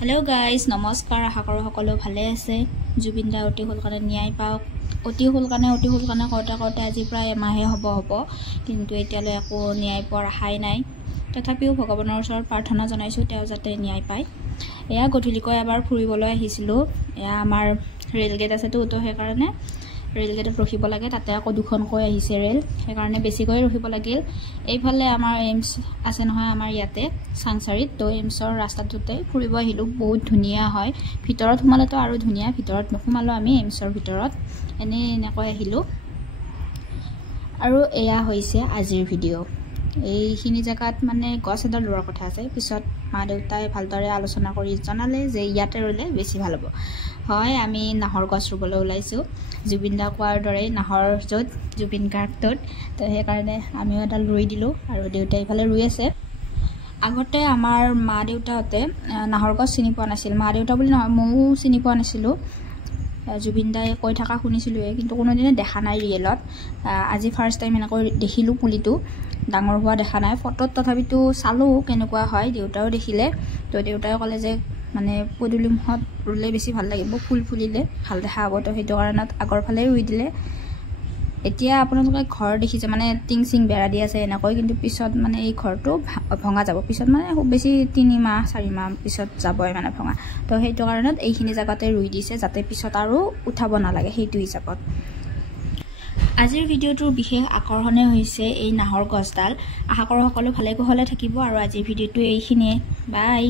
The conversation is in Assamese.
हेलो गाइस नमस्कार आशा करो সকলো ভালে আছে জুবিন দা অতি সোনকালে ন্যায় পাওক অতি সোনকালে কওঁতে আজি প্ৰায় এমাহে হ'ব কিন্তু এতিয়ালৈ একো ন্যায় পোৱাৰ আশাই নাই তথাপিও ভগৱানৰ ওচৰত প্ৰাৰ্থনা জনাইছো তেওঁ যাতে ন্যায় পায় এয়া গধূলিকৈ এবাৰ ফুৰিবলৈ আহিছিলো এয়া আমাৰ ৰেল গেট আছে তো সেইকাৰণে ৰেল গেটত ৰখিব লাগে তাতে আকৌ দুখনকৈ আহিছে ৰেল সেইকাৰণে বেছিকৈ ৰখিব লাগিল এইফালে আমাৰ এমছ আছে নহয় আমাৰ ইয়াতে সাংসাৰিত তো এমছৰ ৰাস্তাটোতে ফুৰিব আহিলো বহুত ধুনিয়া হয় ভিতৰত সোমালেতো আৰু ধুনিয়া ভিতৰত নখুমালো আমি এমছৰ ভিতৰত এনেকৈ আহিলো আৰু এয়া হৈছে আজিৰ ভিডিঅ' এইখিনি জায়গাত মানে গছ এডাল ৰোৱাৰ কথা আছে পিছত মা দেউতাই ভালদৰে আলোচনা কৰি জনালে যে ইয়াতে ৰুলে বেছি ভাল হ'ব হয় আমি নাহৰ গছ ৰুবলৈ ওলাইছো জুবিন দা কোৱাৰ দৰে নাহৰ য'ত জুবিন গাৰ্গটোত তো সেইকাৰণে আমিও এডাল ৰুই দিলো আৰু দেউতাই ইফালে ৰুই আছে আগতে আমাৰ মা দেউতাহঁতে নাহৰ গছ চিনি পোৱা নাছিল মা দেউতা বুলি নহয় ময়ো চিনি পোৱা নাছিলো জুবিন দাই কৈ থকা শুনিছিলোৱে কিন্তু কোনোদিনে দেখা নাই ৰিয়েলত আজি ফাৰ্ষ্ট টাইম এনেকৈ দেখিলো পুলিটো ডাঙৰ হোৱা দেখা নাই ফটোত তথাপিতো চালো কেনেকুৱা হয় দেউতাও দেখিলে তো দেউতাই ক'লে যে মানে পদুলিমুখত ৰুলে বেছি ভাল লাগিব ফুল ফুলিলে ভাল দেখা হ'ব তো সেইটো কাৰণত আগৰ ফালে ৰুই দিলে এতিয়া আপোনালোকে ঘৰ দেখিছে মানে টিং সিং বেৰা দি আছে এনেকৈ কিন্তু পিছত মানে এই ঘৰটো ভঙা যাব পিছত মানে খুব বেছি 3 মাহ 4 মাহ পিছত যাবই মানে ভঙা তো সেইটো কাৰণত এইখিনি জায়গাতে ৰুই দিছে যাতে পিছত আৰু উঠাব নালাগে সেইটো হিচাপত আজিৰ ভিডিঅ'টোৰ বিশেষ আকৰ্ষণে হৈছে এই নাহৰ গছডাল আশা কৰো সকলো ভালে কুশলে থাকিব আৰু আজিৰ ভিডিঅ'টো এইখিনিয়ে বাই